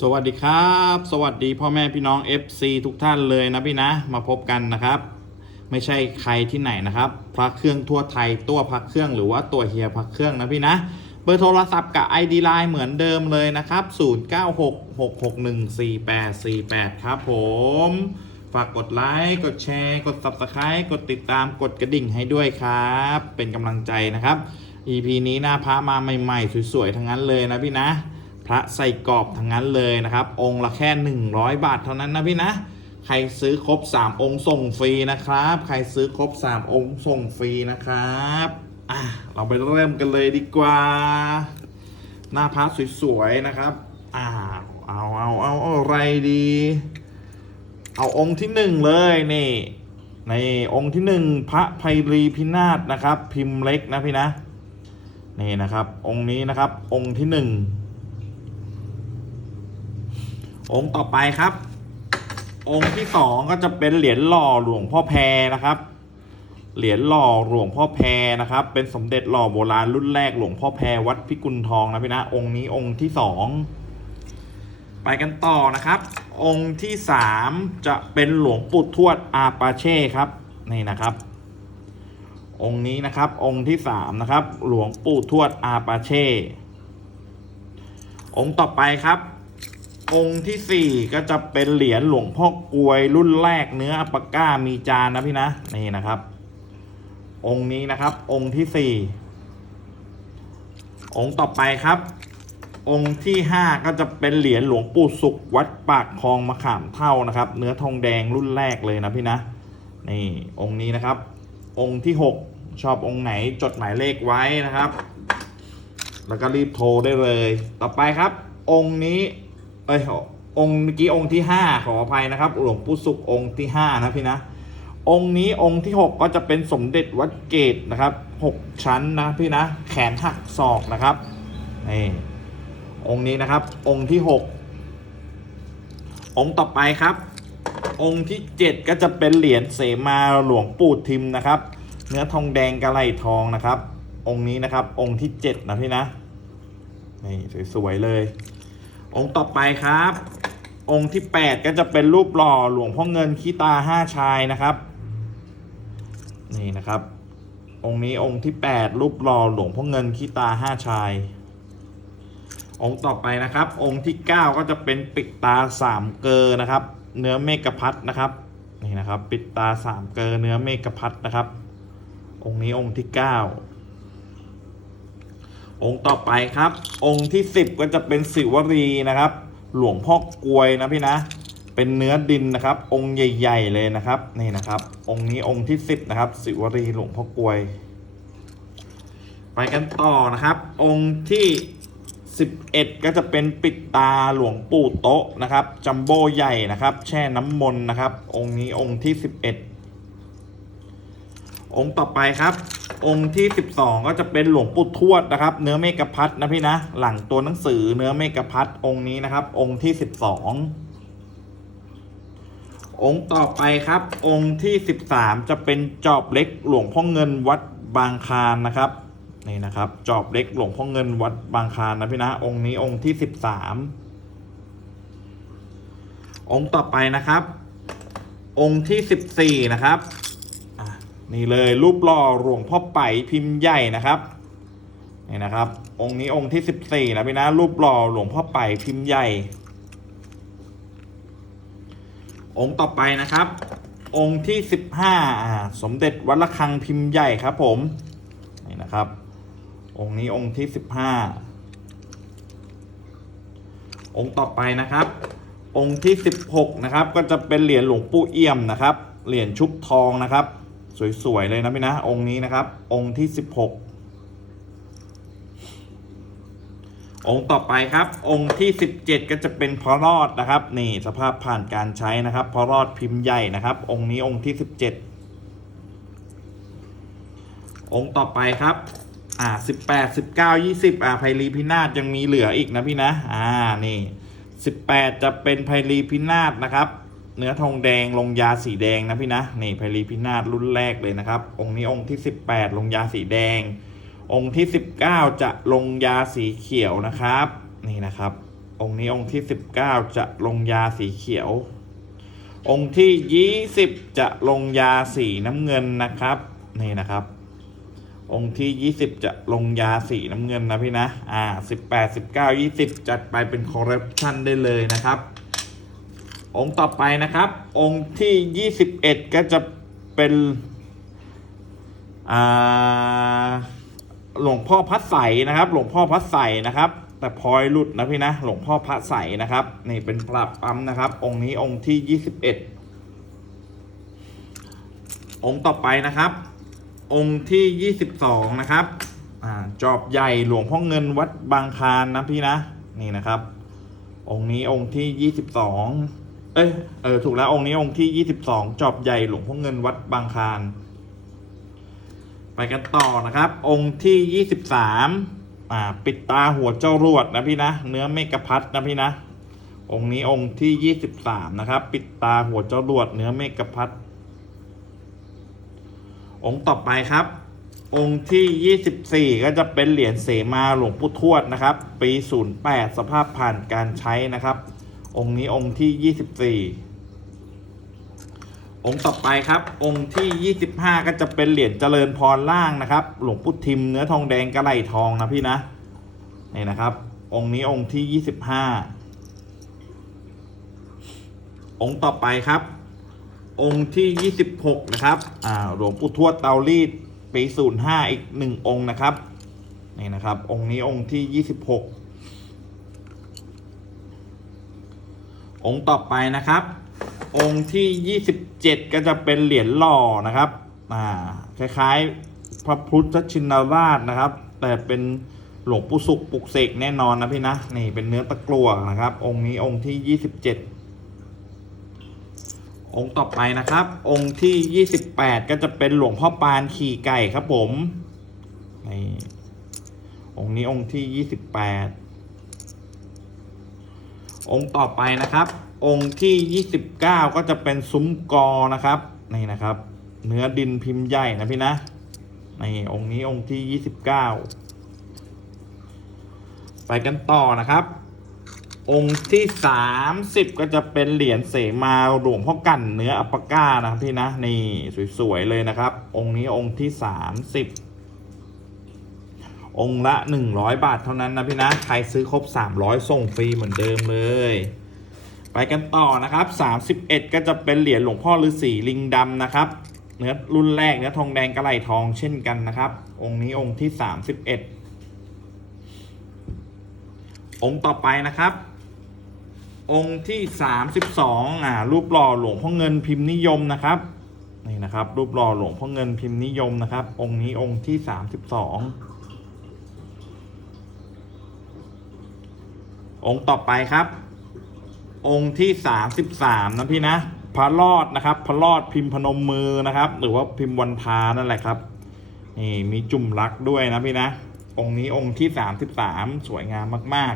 สวัสดีครับ สวัสดีพ่อแม่พี่น้อง FC ทุกท่านเลยนะพี่นะ มาพบกันนะครับ ไม่ใช่ใครที่ไหนนะครับพระเครื่องทั่วไทยตัวพระเครื่องหรือว่าตัวเฮียพระเครื่องนะพี่นะ เบอร์โทรศัพท์กับ ID Line เหมือนเดิมเลยนะครับ 0966614848 ครับผมฝากกดไลค์กดแชร์ กด Subscribe กดติดตามกดกระดิ่งให้ด้วยครับ เป็นกำลังใจนะครับ EP นี้หน้าพระมาใหม่ๆ สวยๆ ทั้งนั้นเลยนะพี่นะ พระใส่กรอบทั้งนั้นเลยนะครับ องค์ละแค่ 100 บาทเท่านั้นนะพี่นะ ใครซื้อครบ 3 องค์ส่งฟรีนะครับ ใครซื้อครบ 3 องค์ส่งฟรีนะครับอะเราไปเริ่มกันเลยดีกว่า หน้าพระสวยๆนะครับอ่าเอาเอาเอาเอาอะไรดี เอาองค์ที่หนึ่งเลยนี่ในองค์ที่หนึ่งพระไพรีพินาศนะครับ พิมพ์เล็กนะพี่นะนี่นะครับ องค์นี้นะครับองค์ที่หนึ่ง องค์ต่อไปครับ องค์ที่สองก็จะเป็นเหรียญหล่อหลวงพ่อแพรนะครับ เหรียญหล่อหลวงพ่อแพรนะครับ เป็นสมเด็จหล่อโบราณรุ่นแรกหลวงพ่อแพรวัดพิกุลทองนะพี่นะ องค์นี้องค์ที่สองไปกันต่อนะครับ องค์ที่สามจะเป็นหลวงปู่ทวดอาปาเช่ครับนี่นะครับ องค์นี้นะครับองค์ที่สามนะครับ หลวงปู่ทวดอาปาเช่องค์ต่อไปครับ องค์ที่สี่ก็จะเป็นเหรียญหลวงพ่อกลวยรุ่นแรกเนื้ออัปก้ามีจานนะพี่นะนี่นะครับ องค์นี้นะครับ องค์ที่สี่องค์ต่อไปครับ องค์ที่ห้าก็จะเป็นเหรียญหลวงปู่สุขวัดปากคลองมะขามเท่านะครับ เนื้อทองแดงรุ่นแรกเลยนะพี่นะนี่องค์นี้นะครับ องค์ที่หกชอบองค์ไหนจดหมายเลขไว้นะครับ แล้วก็รีบโทรได้เลย ต่อไปครับ องค์นี้ เอ้ยองค์เมื่อกี้องค์ที่ห้าขออภัยนะครับ หลวงปู่สุของค์ที่ห้านะพี่นะ องค์นี้องค์ที่หกก็จะเป็นสมเด็จวัดเกตนะครับหกชั้นนะพี่นะ แขนหักศอกนะครับนี่องค์นี้นะครับ องค์ที่หกองค์ต่อไปครับ องค์ที่เจ็ดก็จะเป็นเหรียญเสมาหลวงปู่ทิมนะครับ เนื้อทองแดงกระไหลทองนะครับ องค์นี้นะครับ องค์ที่เจ็ดนะพี่นะนี่สวยๆเลย องค์ต่อไปครับ องค์ที่ 8 ก็จะเป็นรูปหล่อหลวงพ่อเงินขี้ตาห้าชายนะครับ นี่นะครับ องค์นี้องค์ที่ 8 รูปหล่อหลวงพ่อเงินขี้ตาห้าชาย องค์ต่อไปนะครับ องค์ที่ 9 ก็จะเป็นปิดตาสามเกลอนะครับ เนื้อเมกะพัดนะครับนี่นะครับ ปิดตาสามเกลอเนื้อเมกะพัดนะครับ องค์นี้องค์ที่ 9 องค์ต่อไปครับ องค์ที่ 10 ก็จะเป็นสิวรีนะครับ หลวงพ่อกลวยนะพี่นะ เป็นเนื้อดินนะครับ องค์ใหญ่ ๆ เลยนะครับนี่นะครับ องค์นี้องค์ที่ 10 นะครับ สิวรีหลวงพ่อกลวย ไปกันต่อนะครับ องค์ที่11 ก็จะเป็นปิดตาหลวงปู่โต๊ะนะครับจัมโบ้ใหญ่นะครับ แช่น้ำมนต์นะครับ องค์นี้องค์ที่ 11 องค์ต่อไปครับ องค์ที่ 12 ก็จะเป็นหลวงปู่ทวดนะครับ เนื้อเมกะพัดนะพี่นะ หลังตัวหนังสือเนื้อเมกะพัดองค์นี้นะครับ องค์ที่ 12 องค์ต่อไปครับ องค์ที่ 13 จะเป็นจอบเล็กหลวงพ่อเงินวัดบางคานนะครับนี่นะครับ จอบเล็กหลวงพ่อเงินวัดบางคานนะพี่นะ องค์นี้องค์ที่ 13 องค์ต่อไปนะครับ องค์ที่ 14 นะครับ นี่เลยรูปหล่อหลวงพ่อไปพิมพ์ใหญ่นะครับนี่นะครับ องค์นี้องค์ที่สิบสี่นะพี่นะรูปหล่อหลวงพ่อไปพิมพ์ใหญ่ องค์ต่อไปนะครับ องค์ที่สิบห้าสมเด็จวัดระฆังพิมพ์ใหญ่ครับ ผมนี่นะครับ องค์นี้องค์ที่สิบห้าองค์ต่อไปนะครับ องค์ที่สิบหกนะครับ ก็จะเป็นเหรียญหลวงปู่เอี่ยมนะครับ เหรียญชุบทองนะครับ สวย ๆ เลยนะพี่นะ องค์นี้นะครับ องค์ที่สิบหกองค์ต่อไปครับ องค์ที่สิบเจ็ดก็จะเป็นพระรอดนะครับ นี่สภาพผ่านการใช้นะครับพระรอดพิมพ์ใหญ่นะครับ องค์นี้องค์ที่สิบเจ็ดองค์ต่อไปครับอ่าสิบแปดสิบเก้ายี่สิบอ่าไพรีพินาศยังมีเหลืออีกนะพี่นะ อ่านี่สิบแปดจะเป็นไพรีพินาศนะครับ เนื้อทองแดงลงยาสีแดงนะพี่นะนี่ไพรีพินาศรุ่นแรกเลยนะครับ องค์นี้องค์ที่ 18 ลงยาสีแดง องค์ที่ 19 จะลงยาสีเขียวนะครับ นี่นะครับ องค์นี้องค์ที่สิบเก้าจะลงยาสีเขียว องค์ที่ยี่สิบจะลงยาสีน้ำเงินนะครับนี่นะครับ องค์ที่ยี่สิบจะลงยาสีน้ำเงินนะพี่นะอ่าสิบแปดสิบเก้ายี่สิบจัดไปเป็นคอร์รัปชันได้เลยนะครับ องค์ต่อไปนะครับ องค์ที่ยี่สิบเอ็ดก็จะเป็นหลวงพ่อพัดใสนะครับ หลวงพ่อพัดใสนะครับ แต่พลอยหลุดนะพี่นะ หลวงพ่อพัดใสนะครับ นี่เป็นปรับปั๊มนะครับ องค์นี้องค์ที่ยี่สิบเอ็ดองค์ต่อไปนะครับ องค์ที่ยี่สิบสองนะครับอจอบใหญ่หลวงพ่อเงินวัดบางคานนะพี่นะ นี่นะครับ องค์นี้องค์ที่ยี่สิบสอง เอ้ยเออถูกแล้วองค์นี้องค์ที่ยี่สิบสองจอบใหญ่หลวงพ่อเงินวัดบางคลานไปกันต่อนะครับ องค์ที่ยี่สิบสามอ่าปิดตาหัวเจ้ารวดนะพี่นะเนื้อเมกะพัดนะพี่นะ องค์นี้องค์ที่ยี่สิบสามนะครับ ปิดตาหัวเจ้ารวดเนื้อเมกะพัดองค์ต่อไปครับ องค์ที่ยี่สิบสี่ก็จะเป็นเหรียญเสมาหลวงปู่ทวดนะครับ ปีศูนย์แปดสภาพผ่านการใช้นะครับ องค์นี้องค์ที่ยี่สิบสี่องค์ต่อไปครับ องค์ที่25ก็จะเป็นเหรียญเจริญพรล่างนะครับ หลวงพุทธิมเนื้อทองแดงกระไหลทองนะพี่นะนี่นะครับ องค์นี้องค์ที่25องค์ต่อไปครับ องค์ที่26นะครับอ่าหลวงปู่ทวดเตารีดปี05อีกหนึ่งองค์นะครับนี่นะครับ องค์นี้องค์ที่26 องค์ต่อไปนะครับ องค์ที่ 27 ก็จะเป็นเหรียญหล่อนะครับอ่าคล้ายๆ พระพุทธชินราชนะครับ แต่เป็นหลวงปู่สุขปุกเสกแน่นอนนะพี่นะนี่เป็นเนื้อตะกลัวนะครับ องค์นี้องค์ที่ 27 องค์ต่อไปนะครับ องค์ที่ 28 ก็จะเป็นหลวงพ่อปานขี่ไก่ครับผมนี่องค์นี้องค์ที่ 28 องค์ต่อไปนะครับ องค์ที่ 29 ก็จะเป็นซุ้มกอนะครับนี่นะครับ เนื้อดินพิมพ์ใหญ่นะพี่นะนี่องค์นี้องค์ที่ 29 ไปกันต่อนะครับ องค์ที่ 30 ก็จะเป็นเหรียญเสมาหลวงพ่อกันเนื้ออัปก้านะครับพี่นะนี่สวยๆเลยนะครับ องค์นี้องค์ที่ 30 องละ 100 บาทเท่านั้นนะพี่นะ ใครซื้อครบ 300 ส่งฟรีเหมือนเดิมเลย ไปกันต่อนะครับ 31 ก็จะเป็นเหรียญหลวงพ่อฤาษีลิงดำนะครับ เนื้อรุ่นแรกเนื้อทองแดงกระไหลทองเช่นกันนะครับ องค์นี้องค์ที่ 31 องค์ต่อไปนะครับ องค์ที่ 32อ่ารูปหล่อหลวงพ่อเงินพิมพ์นิยมนะครับนี่นะครับ รูปหล่อหลวงพ่อเงินพิมพ์นิยมนะครับ องค์นี้องค์ที่ 32 องค์ต่อไปครับ องค์ที่33นะพี่นะพระรอดนะครับพระรอดพิมพ์พนมมือนะครับ หรือว่าพิมพ์วันทานั่นแหละครับนี่มีจุ่มรักด้วยนะพี่นะ องค์นี้องค์ที่33สวยงามมาก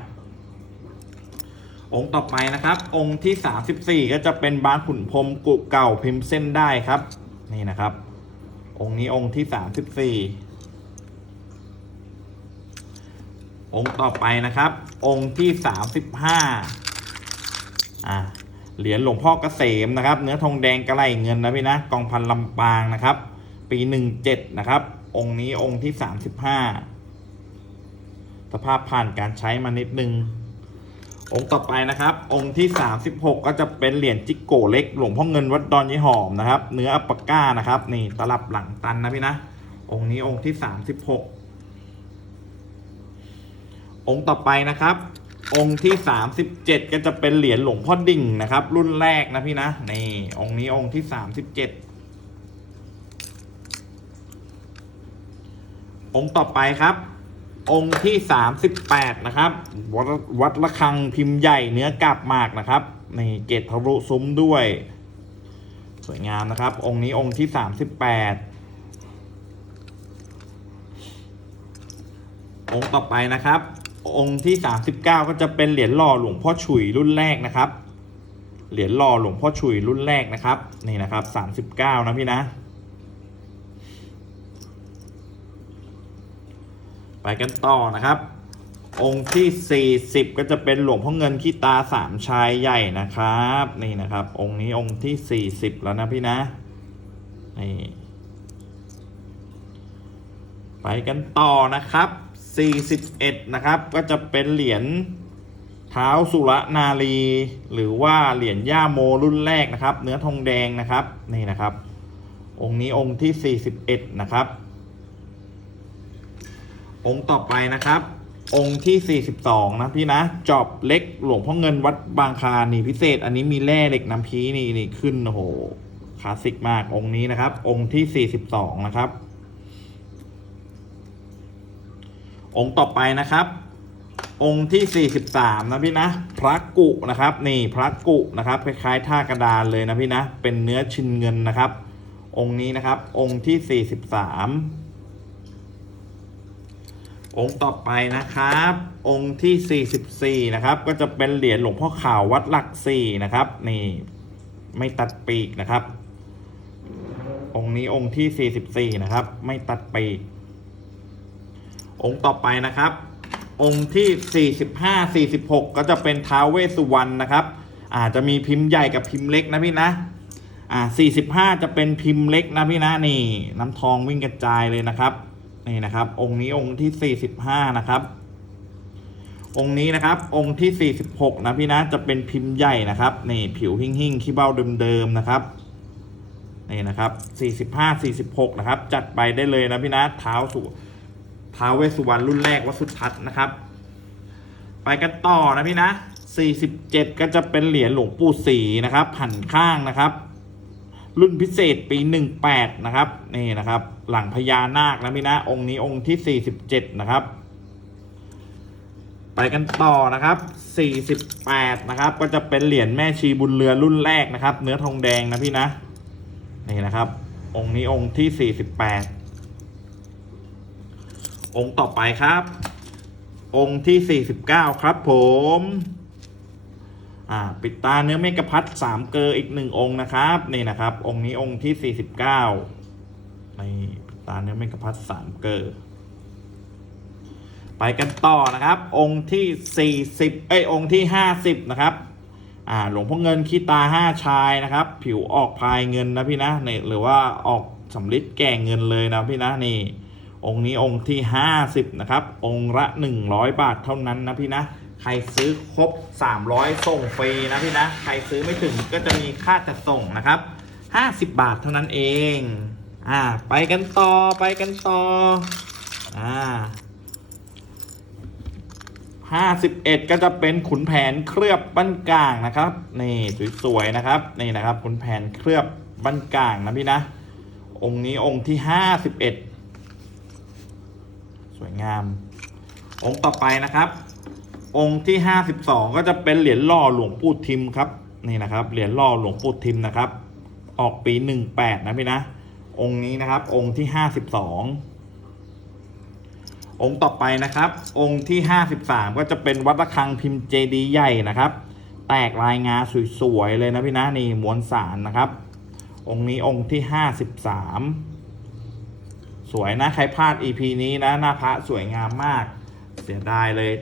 ๆ องค์ต่อไปนะครับ องค์ที่34ก็จะเป็นบางขุนพรมกุเก่าพิมพ์เส้นได้ครับ นี่นะครับ องค์นี้องค์ที่34 องค์ต่อไปนะครับ องค์ที่สามสิบห้าอ่าเหรียญหลวงพ่อเกษมนะครับ เนื้อทองแดงกระไหลเงินนะพี่นะกองพันลำปางนะครับ ปีหนึ่งเจ็ดนะครับ องค์นี้องค์ที่สามสิบห้าสภาพผ่านการใช้มานิดนึง องค์ต่อไปนะครับ องค์ที่สามสิบหกก็จะเป็นเหรียญจิกโกเล็ก หลวงพ่อเงินวัดดอนยี่หอมนะครับ เนื้ออัปปะก้านะครับ นี่ตลับหลังตันนะพี่นะ องค์นี้องค์ที่สามสิบหก องค์ต่อไปนะครับ องค์ที่ 37 ก็จะเป็นเหรียญหลวงพ่อดิ่งนะครับ รุ่นแรกนะพี่นะนี่องค์นี้องค์ที่ 37 องค์ต่อไปครับ องค์ที่ 38 นะครับ วัดวัดระฆังพิมพ์ใหญ่เนื้อกาบหมากนะครับนี่เกตทะลุซุ้มด้วย สวยงามนะครับ องค์นี้องค์ที่ 38องค์ต่อไปนะครับ องค์ที่ 39 ก็จะเป็นเหรียญหล่อหลวงพ่อฉุยรุ่นแรกนะครับ เหรียญหล่อหลวงพ่อฉุยรุ่นแรกนะครับนี่นะครับ 39 นะพี่นะ ไปกันต่อนะครับ องค์ที่ 40 ก็จะเป็นหลวงพ่อเงินขี้ตาสามชายใหญ่นะครับนี่นะครับ องค์นี้องค์ที่ 40 แล้วนะพี่นะนี่ไปกันต่อนะครับ 41 นะครับ ก็จะเป็นเหรียญเท้าสุรนารี หรือว่าเหรียญย่าโมรุ่นแรกนะครับ เนื้อทองแดงนะครับนี่นะครับ องค์นี้องค์ที่ 41 นะครับ องค์ต่อไปนะครับ องค์ที่ 42 นะพี่นะจอบเล็กหลวงพ่อเงินวัดบางคานี่พิเศษ อันนี้มีแร่เหล็กน้ำพีนี่นี่ขึ้นโอ้โหคลาสสิกมากองค์นี้นะครับ องค์ที่ 42 นะครับ องค์ต่อไปนะครับ องค์ที่ 43 นะพี่นะ พระกุนะครับ นี่พระกุนะครับคล้ายๆท่ากระดานเลยนะพี่นะ เป็นเนื้อชินเงินนะครับ องค์นี้นะครับ องค์ที่ 43 องค์ต่อไปนะครับ องค์ที่ 44 นะครับ ก็จะเป็นเหรียญหลวงพ่อข่าววัดหลักสี่นะครับ นี่ไม่ตัดปีกนะครับ องค์นี้องค์ที่ 44 นะครับ ไม่ตัดปีก องค์ต่อไปนะครับ องค์ที่ 45 46 ก็จะเป็นท้าวเวสสุวรรณนะครับ อาจจะมีพิมพ์ใหญ่กับพิมพ์เล็กนะพี่นะอ่า45 จะเป็นพิมพ์เล็กนะพี่นะนี่น้ำทองวิ่งกระจายเลยนะครับนี่นะครับ องค์นี้องค์ที่ 45 นะครับ องค์นี้นะครับ องค์ที่ 46 นะพี่นะจะเป็นพิมพ์ใหญ่นะครับนี่ผิวหิ่งหิ่งๆขี้เบ้าเดิมๆนะครับนี่นะครับ 45 46 นะครับ จัดไปได้เลยนะพี่นะเท้าสุ ท้าเวสสุวรรณรุ่นแรกวัดสุทัศน์นะครับ ไปกันต่อนะพี่นะ 47 ก็จะเป็นเหรียญหลวงปู่ศรีนะครับหันข้างนะครับ รุ่นพิเศษปี 18 นะครับนี่นะครับ หลังพญานาคนะพี่นะ องค์นี้องค์ที่ 47 นะครับ ไปกันต่อนะครับ 48 นะครับ ก็จะเป็นเหรียญแม่ชีบุญเรือรุ่นแรกนะครับ เนื้อทองแดงนะพี่นะนี่นะครับ องค์นี้องค์ที่ 48 องค์ต่อไปครับ องค์ที่ 49 ครับผมอ่าปิดตาเนื้อเมกะพัดสามเกลออีกหนึ่งองค์นะครับนี่นะครับ องค์นี้องค์ที่ 49นี่ปิดตาเนื้อเมกะพัดสามเกลอไปกันต่อนะครับ องค์ที่ 40 เอ้ยองค์ที่ 50 นะครับอ่าหลวงพ่อเงินขี้ตาห้าชายนะครับ ผิวออกพายเงินนะพี่นะนี่หรือว่าออกสำลิดแก่เงินเลยนะพี่นะนี่ องค์นี้องค์ที่ 50 นะครับ องค์ละ 100 บาทเท่านั้นนะพี่นะ ใครซื้อครบ 300 ส่งฟรีนะพี่นะ ใครซื้อไม่ถึงก็จะมีค่าจัดส่งนะครับ 50 บาทเท่านั้นเอง อ่า ไปกันต่อ ไปกันต่อ อ่า51ก็จะเป็นขุนแผนเคลือบบั้นกลางนะครับนี่สวยๆนะครับนี่นะครับขุนแผนเคลือบบั้นกลางนะพี่นะ องค์นี้องค์ที่51ส วยงาม องค์ต่อไปนะครับ องค์ที่52ก็จะเป็นเหรียญหล่อหลวงปู่ทิมครับนี่นะครับเหรียญหล่อหลวงปู่ทิมนะครับ ออกปี18นะพี่นะ องค์นี้นะครับ องค์ที่52องค์ต่อไปนะครับ องค์ที่53ก็จะเป็นวัดระฆังพิมพ์เจดีย์ใหญ่นะครับ แตกลายงาสวยๆเลยนะพี่นะนี่มวลสารนะครับ องค์นี้องค์ที่53ส สวยนะ ใครพลาด EP นี้นะ หน้าพระสวยงามมาก เสียดายเลย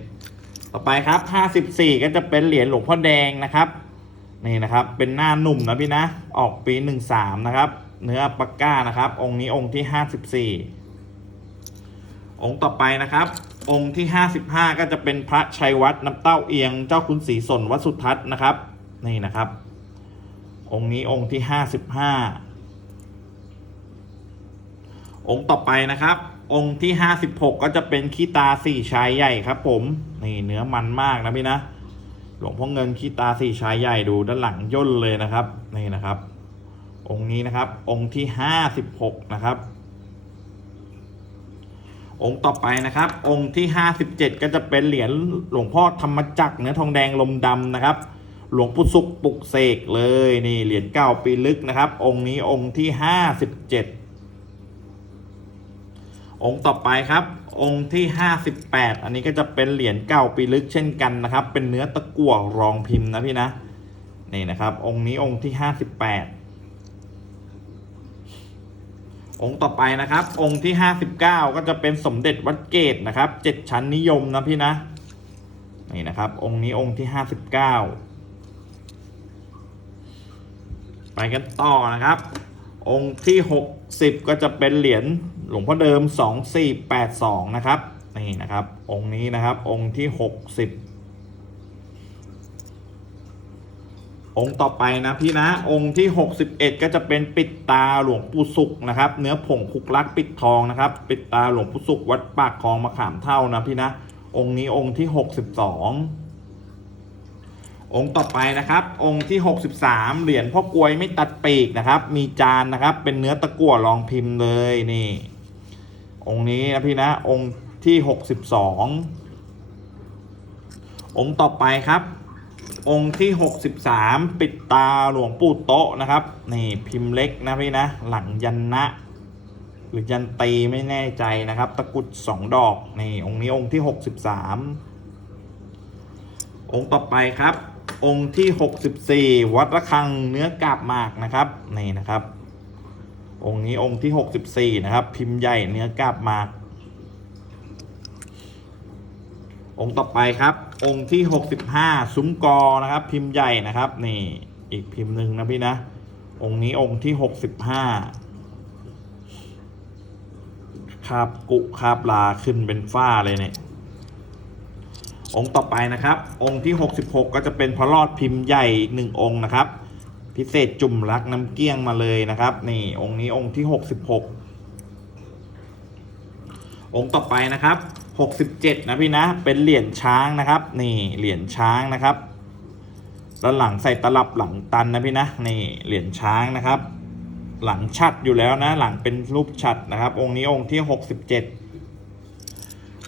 ต่อไปครับ 54 ก็จะเป็นเหรียญหลวงพ่อแดงนะครับ นี่นะครับ เป็นหน้าหนุ่มนะพี่นะ ออกปี 13 นะครับ เนื้อปักก้านะครับ องค์นี้องค์ที่ 54 องค์ต่อไปนะครับ องค์ที่ 55 ก็จะเป็นพระชัยวัฒน์น้ำเต้าเอียง เจ้าคุณศรีสนวัดสุทัศน์นะครับ นี่นะครับ องค์นี้องค์ที่ 55 องค์ต่อไปนะครับ องค์ที่ 56 ก็จะเป็นขี้ตาสี่ชายใหญ่ครับ ผมนี่เนื้อมันมากนะพี่นะหลวงพ่อเงินขี้ตาสี่ชายใหญ่ดูด้านหลังย่นเลยนะครับนี่นะครับ องค์นี้นะครับ องค์ที่ 56 นะครับ องค์ต่อไปนะครับ องค์ที่ 57 ก็จะเป็นเหรียญหลวงพ่อธรรมจักรเนื้อทองแดงลมดำนะครับหลวงปู่สุขปลุกเสกเลยนี่เหรียญเก้าปีลึกนะครับ องค์นี้องค์ที่57 องค์ต่อไปครับ องค์ที่ 58 อันนี้ก็จะเป็นเหรียญเก้าปีลึกเช่นกันนะครับ เป็นเนื้อตะกั่วรองพิมพ์นะพี่นะนี่นะครับ องค์นี้องค์ที่ 58 องค์ต่อไปนะครับ องค์ที่ 59 ก็จะเป็นสมเด็จวัดเกตนะครับเจ็ดชั้นนิยมนะพี่นะนี่นะครับ องค์นี้องค์ที่ห้าสิบเก้าไปกันต่อนะครับ องค์ที่หกสิบก็จะเป็นเหรียญ หลวงพ่อเดิมสองสี่แปดสองนะครับ นี่นะครับ องค์นี้นะครับ องค์ที่หกสิบองค์ต่อไปนะพี่นะ องค์ที่ 61 ก็จะเป็นปิดตาหลวงปู่สุกนะครับ เนื้อผงคุกลักปิดทองนะครับ ปิดตาหลวงปู่สุกวัดปากคลองมะขามเท่านะพี่นะ องค์นี้องค์ที่ 62องค์ต่อไปนะครับ องค์ที่ 63 เหรียญพ่อกลวยไม่ตัดปีกนะครับ มีจานนะครับ เป็นเนื้อตะกั่วรองพิมพ์เลยนี่ องค์นี้นะพี่นะองค์ที่62องค์ต่อไปครับ องค์ที่63ปิดตาหลวงปู่โตะนะครับนี่พิมพ์เล็กนะพี่นะ หลังยันนะ หรือยันตีไม่แน่ใจนะครับ ตะกุดสองดอกนี่องค์นี้องค์ที่63องค์ต่อไปครับ องค์ที่ 64 วัดระฆังเนื้อกาบหมากนะครับนี่นะครับ องค์นี้องค์ที่64นะครับ พิมพ์ใหญ่เนื้อกาบมากองค์ต่อไปครับ องค์ที่65ซุ้มกอนะครับ พิมพ์ใหญ่นะครับ นี่อีกพิมพ์หนึ่งนะพี่นะ องค์นี้องค์ที่65คาบกุคาบลาขึ้นเป็นฝ้าเลยเนี่ยองค์ต่อไปนะครับ องค์ที่ 66 ก็จะเป็นพระรอดพิมพ์ใหญ่อีกหนึ่งองค์นะครับ พิเศษจุ่มรักน้ำเกี้ยงมาเลยนะครับ นี่องค์นี้องค์ที่ 66 องค์ต่อไปนะครับ 67 นะพี่นะ เป็นเหรียญช้างนะครับ นี่เหรียญช้างนะครับด้านหลังใส่ตลับหลังตันนะพี่นะนี่เหรียญช้างนะครับ หลังชัดอยู่แล้วนะ หลังเป็นรูปชัดนะครับ องค์นี้องค์ที่ 67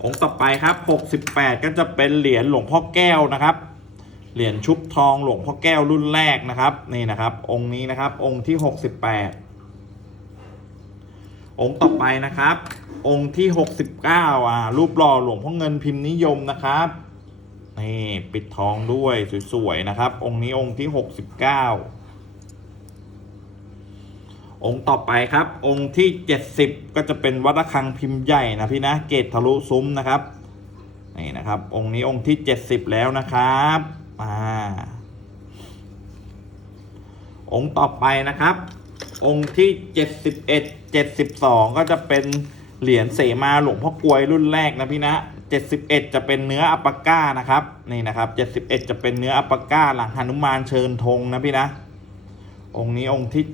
องค์ต่อไปครับ 68 ก็จะเป็นเหรียญหลวงพ่อแก้วนะครับ เหรียญชุบทองหลวงพ่อแก้วรุ่นแรกนะครับ นี่นะครับ องค์นี้นะครับ องค์ที่ 68 องค์ต่อไปนะครับ องค์ที่ 69อ่ารูปหล่อหลวงพ่อเงินพิมพ์นิยมนะครับนี่ปิดทองด้วยสวยๆนะครับ องค์นี้องค์ที่ 69องค์ต่อไปครับ องค์ที่ 70 ก็จะเป็นวัดระฆังพิมพ์ใหญ่นะพี่นะเกตทะลุซุ้มนะครับนี่นะครับ องค์นี้องค์ที่ 70 แล้วนะครับ อ่าองค์ต่อไปนะครับ องค์ที่71 72ก็จะเป็นเหรียญเสมาหลวงพ่อกลวยรุ่นแรกนะพี่นะ71จะเป็นเนื้ออัปปาก้านะครับนี่นะครับ71จะเป็นเนื้ออัปปาก้าหลังหนุมานเชิญธงนะพี่นะ องค์นี้องค์ที่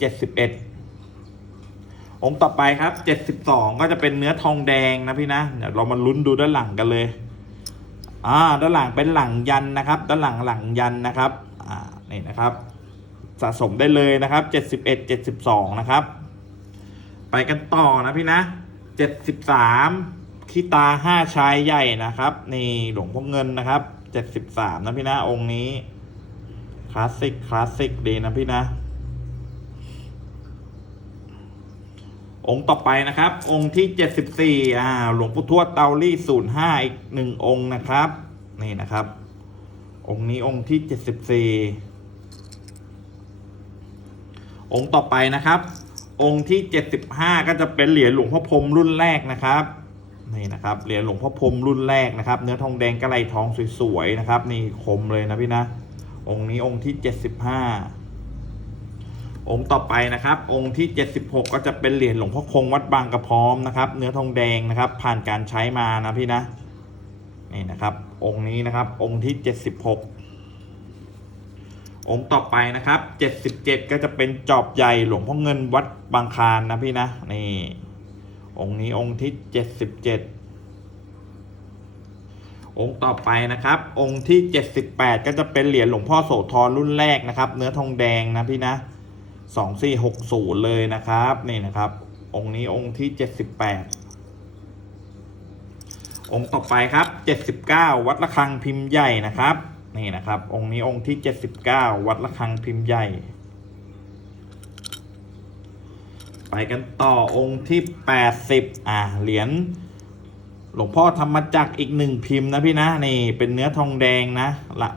71องค์ต่อไปครับ 72 ก็จะเป็นเนื้อทองแดงนะพี่นะ เดี๋ยวเรามาลุ้นดูด้านหลังกันเลย อ่าด้านหลังเป็นหลังยันนะครับ ด้านหลังหลังยันนะครับอ่านี่นะครับ สะสมได้เลยนะครับ71 72นะครับ ไปกันต่อนะพี่นะ73ขี้ตาห้าชายใหญ่นะครับ นี่หลวงพ่อเงินนะครับ73นะพี่นะองค์นี้คลาสสิกคลาสสิกดีนะพี่นะ องค์ต่อไปนะครับ องค์ที่ 74อ่าหลวงปู่ทวดเตาลี่05อีกหนึ่งองค์นะครับ นี่นะครับ องค์นี้องค์ที่ 74 องค์ต่อไปนะครับ องค์ที่ 75 ก็จะเป็นเหรียญหลวงพ่อพรมรุ่นแรกนะครับนี่นะครับเหรียญหลวงพ่อพรมรุ่นแรกนะครับ เนื้อทองแดงกระไรทองสวยๆนะครับ นี่คมเลยนะพี่นะ องค์นี้องค์ที่ 75 องค์ต่อไปนะครับ องค์ที่ 76 ก็จะเป็นเหรียญหลวงพ่อคงวัดบางกระพร้อมนะครับ เนื้อทองแดงนะครับ ผ่านการใช้มานะพี่นะนี่นะครับ องค์นี้นะครับ องค์ที่ 76 องค์ต่อไปนะครับ 77 ก็จะเป็นจอบใหญ่หลวงพ่อเงินวัดบางคานนะพี่นะนี่องค์นี้องค์ที่ 77องค์ต่อไปนะครับ องค์ที่ 78 ก็จะเป็นเหรียญหลวงพ่อโสธรรุ่นแรกนะครับ เนื้อทองแดงนะพี่นะ 2460 เลยนะครับ นี่นะครับ องค์นี้องค์ที่ 78 องค์ต่อไปครับ 79 วัดระฆังพิมพ์ใหญ่นะครับ นี่นะครับ องค์นี้องค์ที่ 79 วัดระฆังพิมพ์ใหญ่ ไปกันต่อองค์ที่ 80 อ่าเหรียญหลวงพ่อธรรมจักรอีกหนึ่งพิมพ์นะพี่นะนี่เป็นเนื้อทองแดงนะละ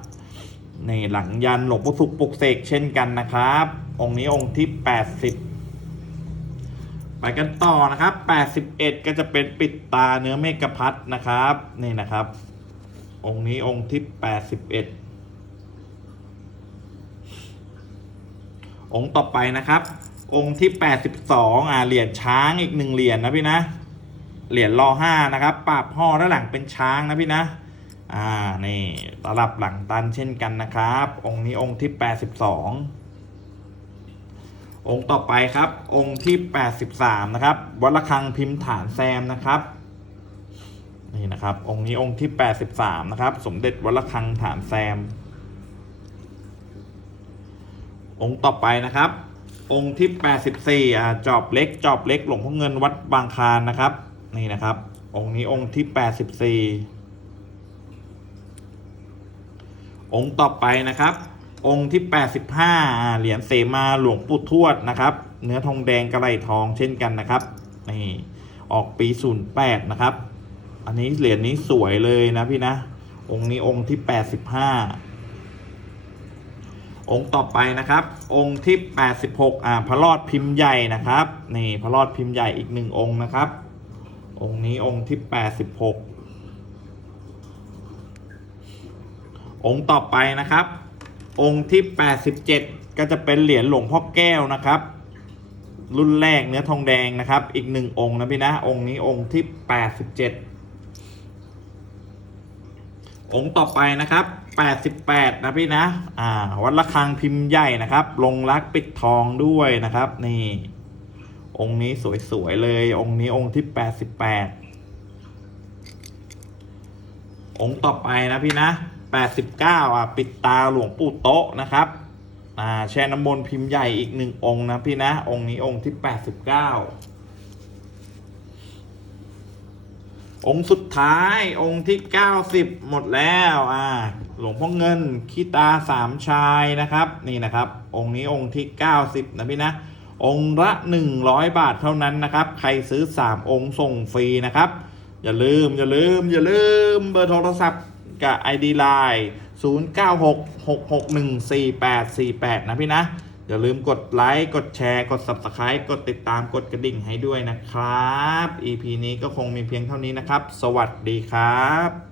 นี่หลังยันหลวงพ่อสุกปลุกเสกเช่นกันนะครับ องค์นี้องค์ที่ 80 ไปกันต่อนะครับ 81 ก็จะเป็นปิดตาเนื้อเมกะพัดนะครับ นี่นะครับ องค์นี้องค์ที่แปดสิบเอ็ดองค์ต่อไปนะครับ องค์ที่แปดสิบสองอ่าเหรียญช้างอีกหนึ่งเหรียญนะพี่นะ เหรียญรอห้านะครับปราบห่อด้านหลังเป็นช้างนะพี่นะอ่านี่ตลับหลังตันเช่นกันนะครับ องค์นี้องค์ที่แปดสิบส องค์ต่อไปครับ องค์ที่ 83 นะครับ วัดระฆังพิมพ์ฐานแซมนะครับนี่นะครับ องค์นี้องค์ที่ 83 นะครับ สมเด็จวัดระฆังฐานแซม องค์ต่อไปนะครับ องค์ที่ 84อ่าจอบเล็ก จอบเล็กหลวงพ่อเงินวัดบางคานนะครับ นี่นะครับ องค์นี้องค์ที่ 84 องค์ต่อไปนะครับ องค์ที่ 85อ่าเหรียญเสมาหลวงปู่ทวดนะครับ เนื้อทองแดงกระไหลทองเช่นกันนะครับนี่ออกปี 08 นะครับ อันนี้เหรียญนี้สวยเลยนะพี่นะ องค์นี้องค์ที่ 85 องค์ต่อไปนะครับ องค์ที่ 86 อ่าพระรอดพิมพ์ใหญ่นะครับนี่พระรอดพิมพ์ใหญ่อีกหนึ่งองค์นะครับ องค์นี้องค์ที่ 86 องค์ต่อไปนะครับ องค์ที่ 87 ก็จะเป็นเหรียญหลวงพ่อแก้วนะครับ รุ่นแรกเนื้อทองแดงนะครับ อีกหนึ่งองค์นะพี่นะ องค์นี้องค์ที่ 87 องค์ต่อไปนะครับ 88 นะพี่นะ อ่า วัดระฆังพิมพ์ใหญ่นะครับ ลงรักปิดทองด้วยนะครับ นี่ องค์นี้สวยๆเลย องค์นี้องค์ที่ 88 องค์ต่อไปนะพี่นะ 89อะปิดตาหลวงปู่โต๊ะนะครับอ่าแช่น้ำมนต์พิมพ์ใหญ่อีกหนึ่งองค์นะพี่นะองค์นี้องค์ที่ 89 องค์สุดท้ายองค์ที่ 90 หมดแล้วอ่าหลวงพ่อเงินขี้ตาสามชายนะครับนี่นะครับ องค์นี้องค์ที่ 90 นะพี่นะองค์ละ 100 บาทเท่านั้นนะครับ ใครซื้อ 3 องค์ส่งฟรีนะครับ อย่าลืมอย่าลืมอย่าลืมเบอร์โทรศัพท์ กับ ID Line 0966614848 นะพี่นะ อย่าลืมกดไลค์ กดแชร์ กด Subscribe กดติดตาม กดกระดิ่งให้ด้วยนะครับ EP นี้ก็คงมีเพียงเท่านี้นะครับ สวัสดีครับ